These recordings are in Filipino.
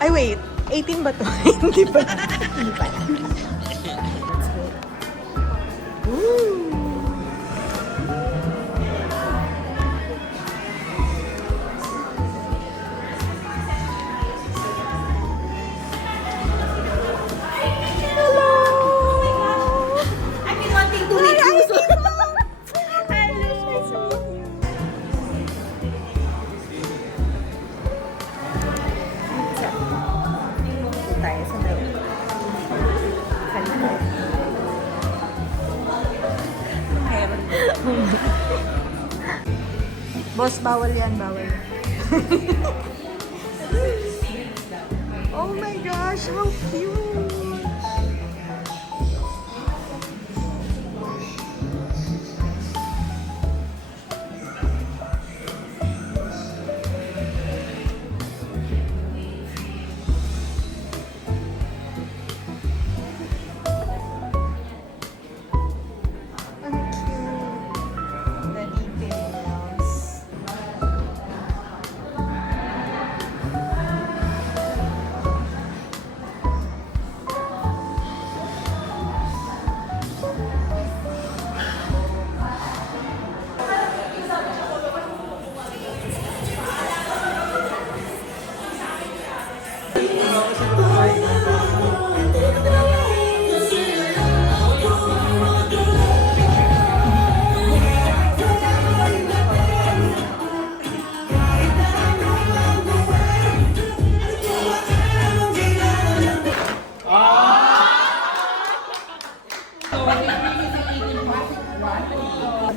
Ay, wait. 18 ba to? Hindi ba? Hindi pa. Boss, bawal yan, bawal. Oh my gosh, how cute!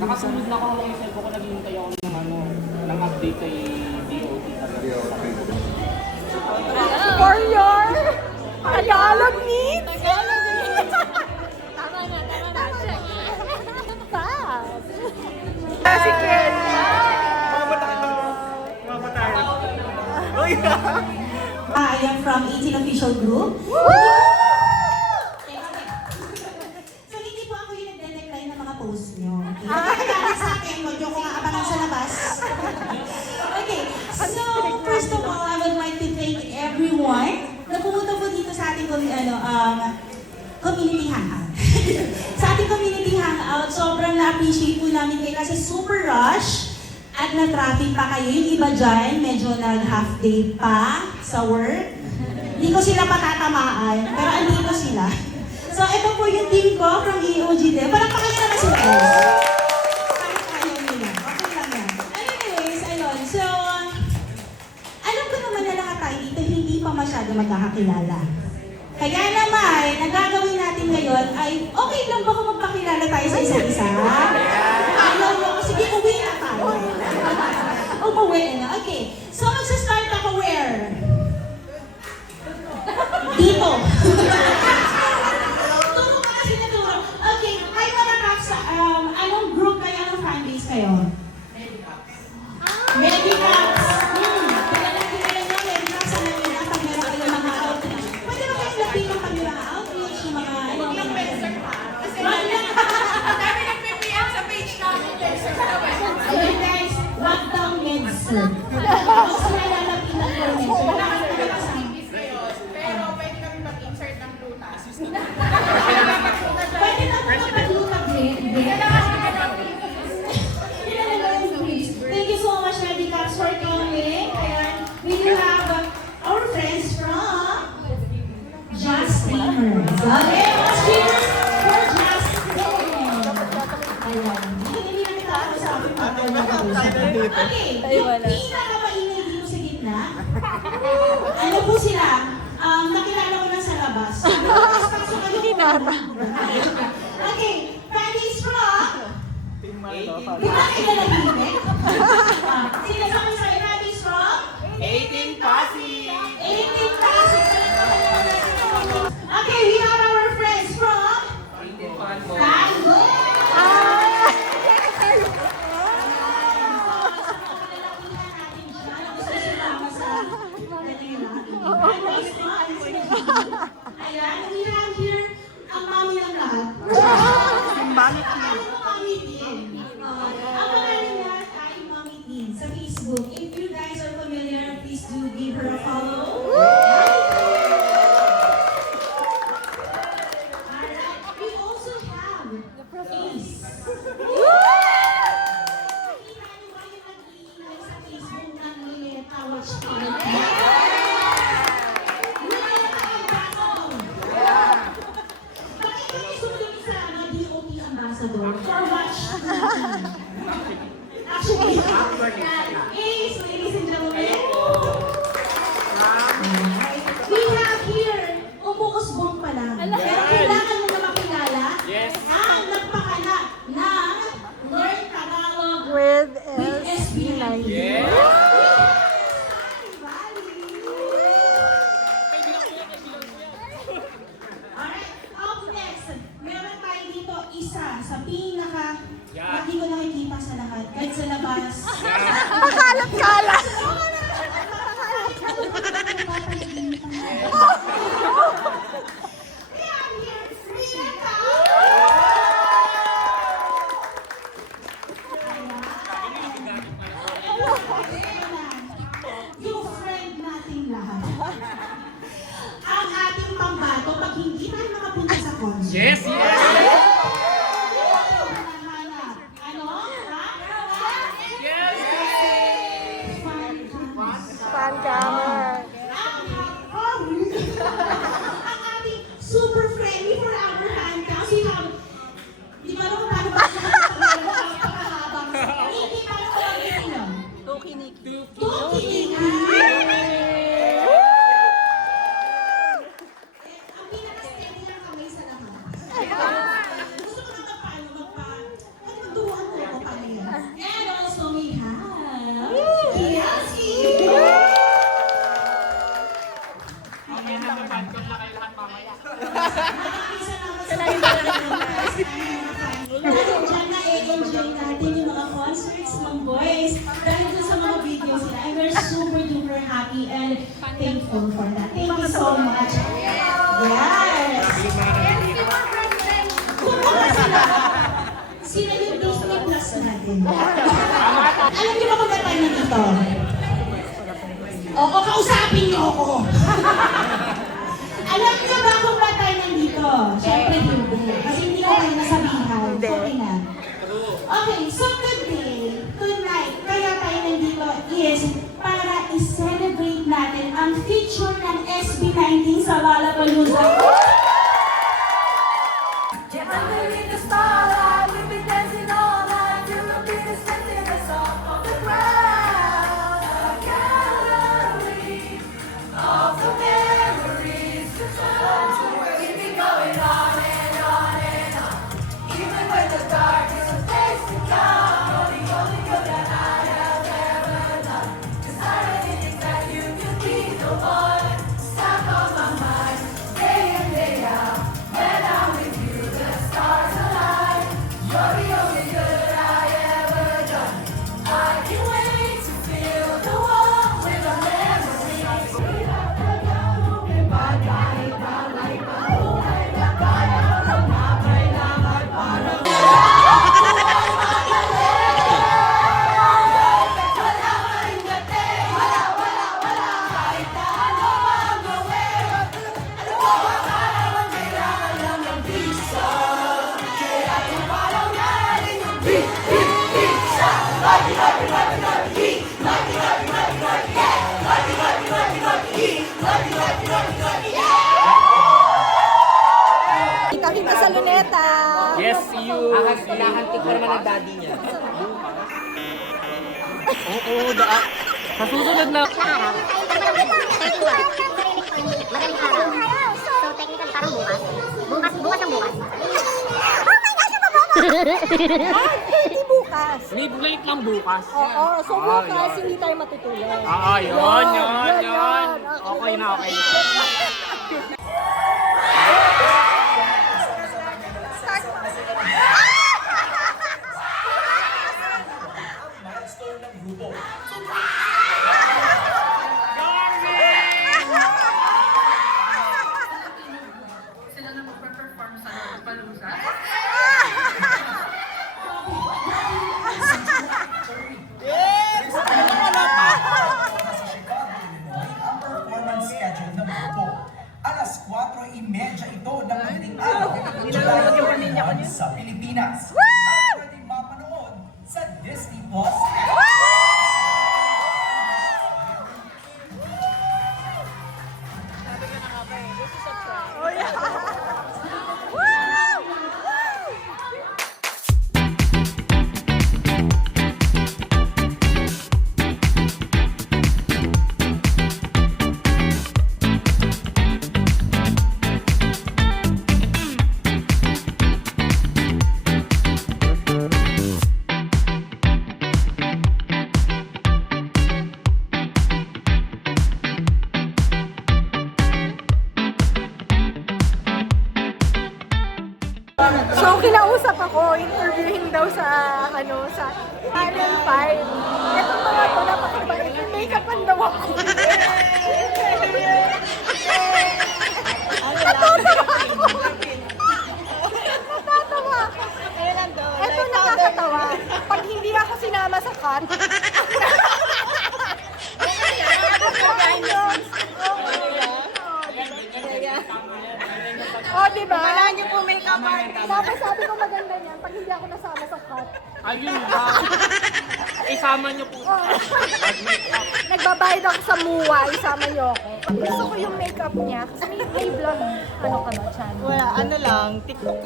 Nakasunod na ako ng cellphone ko, naghihintay ako ng update kay DOT. For your Tagalog needs! Tama na. Check. Si Ken! I am from 18 Official Group. So, hindi po ako yung nagde-decline ng mga post nyo. Kaya sa akin, huwag nyo kong abangan sa labas. Okay, so first of all, I would like to thank everyone na pumunta po dito sa ating community hangout. Sa ating community hangout, sobrang na-appreciate po namin kayo kasi super rush at na-traffic pa kayo. Yung iba dyan, medyo nag-half day pa sa work. Hindi ko sila patatamaan, pero andito sila. So, ito po yung team ko from EOG din. Parang pakita naman sila. Kahit ayaw nila. Okay lang yan. Anyways, ayun. So, alam ko naman na lahat tayo dito hindi pa masyado magkakakilala. Kaya naman, nagagawin natin ngayon ay, okay lang ba kung magpakilala tayo sa isa't isa? Ayaw mo. Sige, uwi na tayo. Umuwi na. Okay. So, magsa-start ako where? Dito. Turo ka kasi na turo. Okay. Hi mga Caps. Anong group kayo? Anong fanbase kayo? Medicaps. Kilala nyo, Medicaps. Alam nyo na, pag meron kayo mga outreach. Pwede ba kayong lapin ng kami mga outreach? Yung mga... Ilang pesos pa. Kasi dami nag-PM sa page namin. Ayun guys, wag daw med-sir. Tapos nalalapitan ko med-sir. Pero pwede kami mag-insert ng lunas. Pwede na po kapag-lutag din. Thank you so much, Medicaps, for coming. Ayan, we do have our friends from Just Streamers. Okay, mga streamers for Just Streamers. Ayan, hindi na kita ako sa aking pagkakausap. Okay, yung pinakamaingay dito sa gitna, ano po sila? Nakilala ko na sa labas. Okay, Fanny's from... Pinakilala dito eh. Sino sa mga sa'yo? Fanny's from? 18 Pasig! 18 Pasig. Okay, we have our friends from... Tango! Ayan, we have here ang mami ng lahat. Mami Teen. Ang pangalan niya ay Mami Teen sa Facebook. If you guys are familiar, please do give her a follow. concert. Yes, yes! Hinahanap. Ano? Ha? Yes! Fan camera. Ang ating super friendly for our handcuffs. We have, di ba naman paano ba napakahabang? Hindi pa rin tawagin yun. Tukiniki. Tukiniki. Ang pinaka-steady ng kamay sa lahat. Gusto ko na magduruan mo ako paano yan. And also we have Kiyoshi. Okay na, mag-podcast na kayo lahat mamaya. Diyan na i-enjoy natin yung mga concerts ng boys. Dahil dun sa mga videos nila. And we're super duper happy and thankful for that. Thank you so much. Yes! Kumbaga sila yung Disney Plus natin. Alam niyo ba kung ba't tayo nandito? Oo, kausapin niyo ako. Alam niyo ba kung ba't tayo nandito? Siyempre hindi. Kasi hindi ko kayo nasabihan. Okay na. Okay, so today, tonight, kaya tayo nandito is para i-celebrate natin ang feature ng SB19 sa Lollapalooza. Underneath the starlight, we've been dancing all night till the beat is lifting us off of the ground. A gallery of the memories to turn to where we be going on and on and on. Even when the dark is a place to come, the only good that I have ever done. 'Cause I really think that you could be the one stuck on my mind, day in, day out. When I'm with you, the stars align. You're the only good I ever done. I can't wait to feel the warmth with a memory. Kita-kita sa luneta. Yes, see you! Hinahantik pa naman ang daddy niya. Oo, sa susunod na... Madaling araw. So technically parang bukas. Bukas ang bukas. Hindi bukas. Midnight lang bukas. Oo, so bukas hindi tayo matutulog. Yun. Yun. Okay na. Ang performance schedule ng grupo. Alas 4:30 ito ng madaling araw, July 31 sa Pilipinas. At pwede mapanood sa Disney Plus. So, kinausap ako, interviewing daw sa, sa Channel 5. Itong mga to, napakabait. May make-upan daw ako. Natatawa ako. Natatawa. Ito nakakatawa. Pag hindi ako sinama sa cut, oh, diba? Wala niyo po make Tama yan, tama. Tapos sabi ko maganda niyan pag hindi ako nasama sa cut. Ayun lang. Isama niyo po. Nagbabayad ako sa MUA, isama niyo ako. Gusto ko yung makeup niya kasi may vlog. Ano ka ba, channel? Wala, ano lang, TikTok.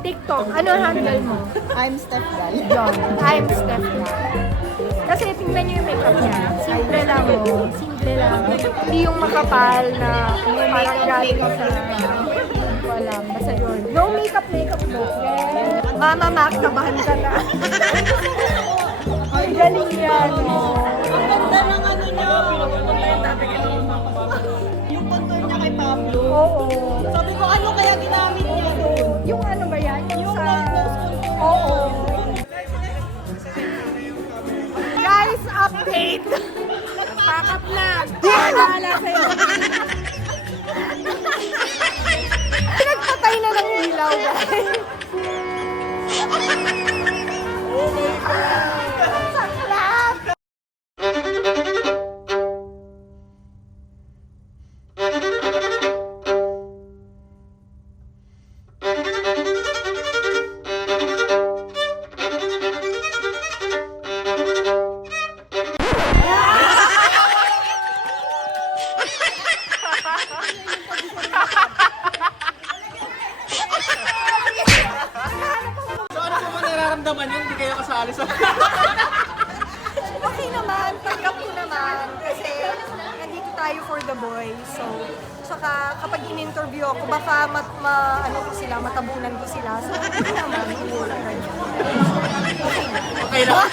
TikTok. Ano ang handle mo? I'm Steph Gal. John. I'm Steph. Kasi tingnan niyo yung makeup niya. Simple lang oh. Simple lang. Hindi yung makapal na parang galing sa... Hindi ko alam. Basta yun. No makeup look. Mama Mac, kabahan ka na. Ay, galing yan. Oh. Ang ganda ng ano niya. Yung contour niya kay Pablo. Oo. Sabi ko, ano kaya ginamit niya doon? Yung ano ba yan? Yung sa... nose contour. Oo. Guys, update! Nagpakat na! Wala sa'yo. Pinagpatay na ng ilaw, guys. Oh my God! Saklap! So ano po ba nararamdaman yun? Hindi kayo kasali sa... Okay naman, tanggap ko naman kasi nandito tayo for the boys. So, saka kapag in-interview ako, baka ano ko sila, matabunan ko sila. So, hindi naman, hindi lang ganyan. Okay lang.